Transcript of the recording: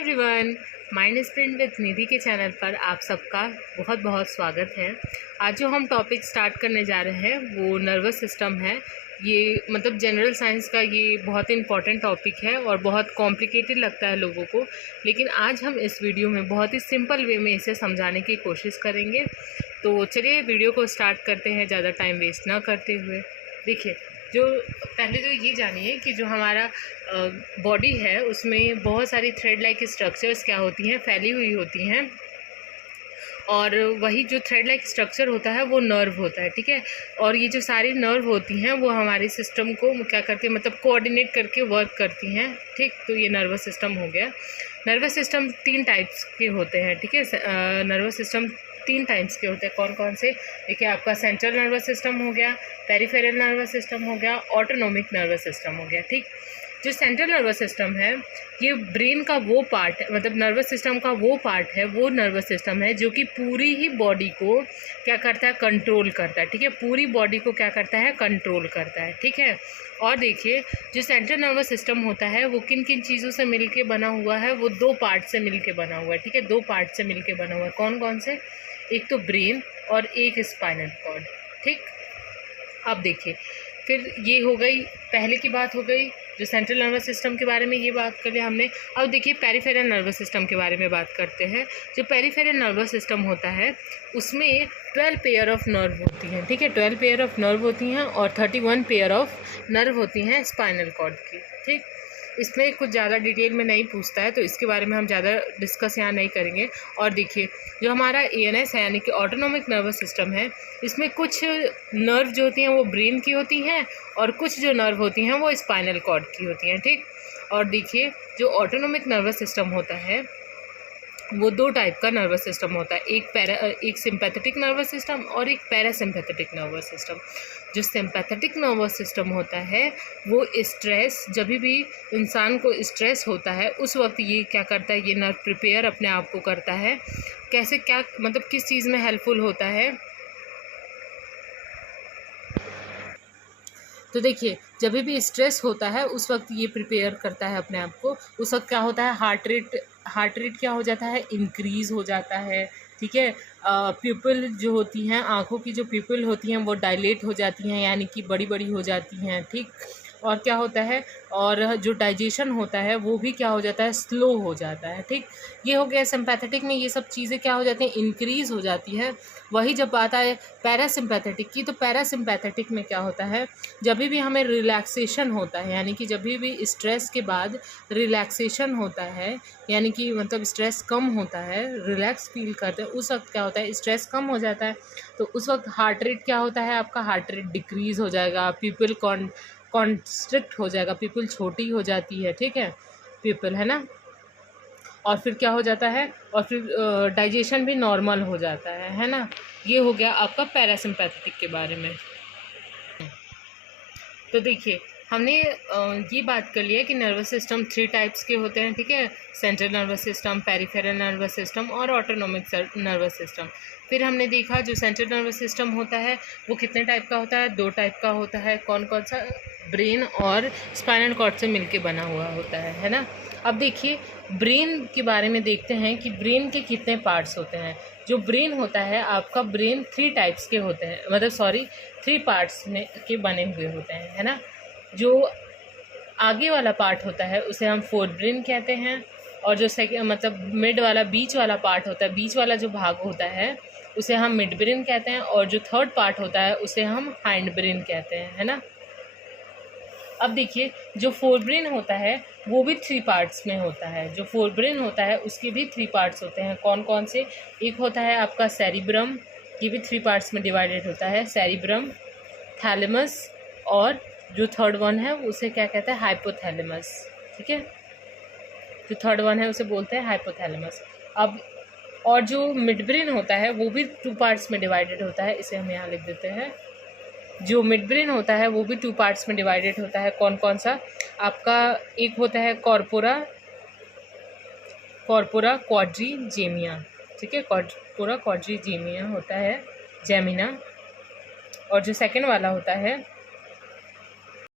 Everyone, mind sprint with निधि के channel पर आप सबका बहुत बहुत स्वागत है। आज जो हम टॉपिक स्टार्ट करने जा रहे हैं वो नर्वस सिस्टम है। ये मतलब जनरल साइंस का ये बहुत इंपॉर्टेंट टॉपिक है और बहुत कॉम्प्लिकेटेड लगता है लोगों को, लेकिन आज हम इस वीडियो में बहुत ही सिंपल वे में इसे समझाने की कोशिश करेंगे। तो चलिए वीडियो को स्टार्ट करते हैं ज़्यादा टाइम वेस्ट ना करते हुए। देखिए, जो पहले तो ये जानिए कि जो हमारा बॉडी है उसमें बहुत सारी थ्रेड लाइक स्ट्रक्चर्स क्या होती हैं, फैली हुई होती हैं, और वही जो थ्रेड लाइक स्ट्रक्चर होता है वो नर्व होता है। ठीक है, और ये जो सारी नर्व होती हैं वो हमारे सिस्टम को क्या करती है, मतलब कोऑर्डिनेट करके वर्क करती हैं। ठीक, तो ये नर्वस सिस्टम हो गया। नर्वस सिस्टम 3 टाइप्स के होते हैं। ठीक है, नर्वस सिस्टम 3 टाइप्स के होते हैं। कौन कौन से? देखिए, आपका सेंट्रल नर्वस सिस्टम हो गया, पेरिफेरल नर्वस सिस्टम हो गया, ऑटोनोमिक नर्वस सिस्टम हो गया। ठीक, जो सेंट्रल नर्वस सिस्टम है ये ब्रेन का वो पार्ट है, मतलब नर्वस सिस्टम का वो पार्ट है, वो नर्वस सिस्टम है जो कि पूरी ही बॉडी को क्या करता है, कंट्रोल करता है। ठीक है, पूरी बॉडी को क्या करता है, कंट्रोल करता है। ठीक है, और देखिए, जो सेंट्रल नर्वस सिस्टम होता है वो किन किन चीज़ों से मिलके बना हुआ है, वो 2 पार्ट से मिलके बना हुआ है। ठीक है, 2 पार्ट से मिलके बना हुआ है। कौन कौन से? एक तो ब्रेन और एक स्पाइनल कॉर्ड। ठीक, अब देखिए, फिर ये हो गई, पहले की बात हो गई जो सेंट्रल नर्वस सिस्टम के बारे में ये बात कर लिया हमने। अब देखिए, पेरिफेरल नर्वस सिस्टम के बारे में बात करते हैं। जो पेरिफेरल नर्वस सिस्टम होता है उसमें 12 पेयर ऑफ नर्व होती हैं। ठीक है, 12 पेयर ऑफ नर्व होती हैं और 31 पेयर ऑफ नर्व होती हैं स्पाइनल कॉर्ड की। ठीक, इसमें कुछ ज़्यादा डिटेल में नहीं पूछता है तो इसके बारे में हम ज़्यादा डिस्कस यहाँ नहीं करेंगे। और देखिए, जो हमारा ANS है यानी कि ऑटोनोमिक नर्वस सिस्टम है, इसमें कुछ नर्व जो होती हैं वो ब्रेन की होती हैं और कुछ जो नर्व होती हैं वो स्पाइनल कॉर्ड की होती हैं। ठीक, और देखिए, जो ऑटोनोमिक नर्वस सिस्टम होता है वो 2 टाइप का नर्वस सिस्टम होता है, एक सिंपैथेटिक नर्वस सिस्टम और एक पैरासिम्पैथेटिक नर्वस सिस्टम। जो सिंपैथेटिक नर्वस सिस्टम होता है वो स्ट्रेस, जब भी इंसान को स्ट्रेस होता है उस वक्त ये क्या करता है, ये नर्व प्रिपेयर अपने आप को करता है। कैसे, क्या मतलब किस चीज़ में हेल्पफुल होता है? तो देखिए, जब भी स्ट्रेस होता है उस वक्त ये प्रिपेयर करता है अपने आप को। उस वक्त क्या होता है, हार्ट रेट क्या हो जाता है, इंक्रीज़ हो जाता है। ठीक है, प्यूपिल जो होती हैं, आँखों की जो प्यूपिल होती हैं वो डायलेट हो जाती हैं, यानी कि बड़ी बड़ी हो जाती हैं। ठीक, और क्या होता है, और जो डाइजेशन होता है वो भी क्या हो जाता है, स्लो हो जाता है। ठीक, ये हो गया सिंपैथेटिक में, ये सब चीज़ें क्या हो जाती हैं, इंक्रीज़ हो जाती है। वही जब आता है पैरासिम्पैथेटिक की, तो पैरासिम्पैथेटिक में क्या होता है, जब भी हमें रिलैक्सेशन होता है, यानी कि जब भी स्ट्रेस के बाद रिलैक्सेशन होता है, यानी कि मतलब स्ट्रेस कम होता है, रिलैक्स फील करते हैं, उस वक्त क्या होता है, स्ट्रेस कम हो जाता है। तो उस वक्त हार्ट रेट क्या होता है, आपका हार्ट रेट डिक्रीज़ हो जाएगा, पीपल कॉन्स्ट्रिक्ट हो जाएगा, पीपल छोटी हो जाती है। ठीक है, पीपल है ना, और फिर क्या हो जाता है, और फिर डाइजेशन भी नॉर्मल हो जाता है ना। ये हो गया आपका पैरासिम्पैथेटिक के बारे में। तो देखिए, हमने ये बात कर लिया कि नर्वस सिस्टम 3 टाइप्स के होते हैं। ठीक है, central nervous system, peripheral nervous system और ऑटोनोमिक नर्वस सिस्टम। फिर हमने देखा जो सेंट्रल नर्वस सिस्टम होता है वो कितने टाइप का होता है, 2 टाइप का होता है। कौन कौन सा? ब्रेन और स्पाइनल कॉर्ड से मिलके बना हुआ होता है ना। अब देखिए, ब्रेन के बारे में देखते हैं कि ब्रेन के कितने पार्ट्स होते हैं। जो ब्रेन होता है आपका, ब्रेन 3 टाइप्स के होते हैं, मतलब 3 पार्ट्स में के बने हुए होते हैं, है ना। जो आगे वाला पार्ट होता है उसे हम फोर ब्रेन कहते हैं, और जो मतलब मिड वाला, बीच वाला पार्ट होता है, बीच वाला जो भाग होता है उसे हम मिड ब्रेन कहते हैं, और जो थर्ड पार्ट होता है उसे हम हाइंड ब्रेन कहते हैं, है ना। अब देखिए, जो फोर ब्रेन होता है वो भी 3 पार्ट्स में होता है। जो फोर ब्रेन होता है उसके भी 3 पार्ट्स होते हैं। कौन कौन से? एक होता है आपका सेरिब्रम, ये भी 3 पार्ट्स में डिवाइडेड होता है, सेरिब्रम, थैलेमस, और जो थर्ड वन है उसे क्या कहते हैं, हाइपोथैलेमस। ठीक है, जो थर्ड वन है उसे बोलते हैं हाइपोथैलेमस। अब और जो मिड ब्रेन होता है वो भी 2 पार्ट्स में डिवाइडेड होता है, इसे हम यहाँ लिख देते हैं। जो मिड ब्रेन होता है वो भी 2 पार्ट्स में डिवाइडेड होता है। कौन कौन सा? आपका एक होता है कॉर्पोरा क्वाड्रीजेमिया। ठीक है, कॉर्पोरा क्वाड्रीजेमिया होता है, जेमिना। और जो सेकंड वाला होता है